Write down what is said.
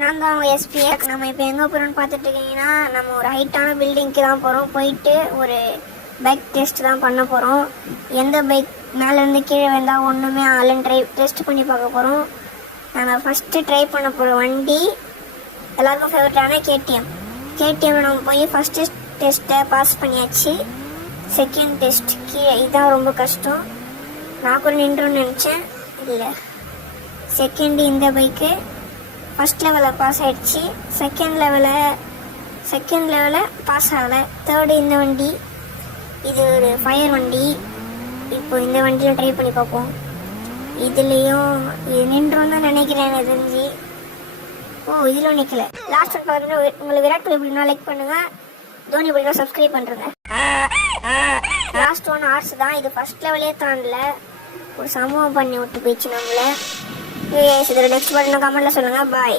நான் தான் அவங்க எஸ்பிஎக்ஸ். நம்ம இப்போ எங்கே போகிறோம்னு பார்த்துட்டு இருக்கீங்கன்னா, நம்ம ஒரு ஹைட்டான பில்டிங்க்கு தான் போகிறோம். போயிட்டு ஒரு பைக் டெஸ்ட் தான் பண்ண போகிறோம். எந்த பைக் மேலேருந்து கீழே வந்தால் ஒன்றுமே ஆளுன்னு டெஸ்ட் பண்ணி பார்க்க போகிறோம். நாங்கள் ஃபஸ்ட்டு ட்ரை பண்ண போகிற வண்டி எல்லாருக்கும் ஃபேவரட்டான கேடிஎம். நம்ம போய் ஃபஸ்ட்டு டெஸ்ட்டை பாஸ் பண்ணியாச்சு. செகண்ட் டெஸ்ட் கீழே, இதுதான் ரொம்ப கஷ்டம். நான் கூட நின்றுன்னு நினச்சேன், இல்லை. செகண்ட் இந்த பைக்கு ஃபஸ்ட் லெவலில் பாஸ் ஆகிடுச்சு. செகண்ட் லெவலில் பாஸ் ஆகலை. தேர்டு இந்த வண்டி, இது ஒரு ஃபயர் வண்டி. இப்போ இந்த வண்டியில் ட்ரை பண்ணி பார்ப்போம். இதுலேயும் இது நின்றோன்னு தான் நினைக்கிறேன் எனக்கு தெரிஞ்சு. இதில் நிற்கல. லாஸ்ட் ஒன் பார்த்தீங்கன்னா, உங்களுக்கு விராட் கோலி பிடினா லைக் பண்ணுங்கள், தோனி பிடினா சப்ஸ்கிரைப் பண்ணுறேங்க. லாஸ்ட் ஒன் ஹார்ஸ் தான். இது ஃபஸ்ட் லெவலே தாண்டல, ஒரு சம்பவம் பண்ணி விட்டு போயிடுச்சு நம்மள. இதோட நெக்ஸ்ட் பட்டனை கமெண்ட்டில் சொல்லுங்கள். பாய்.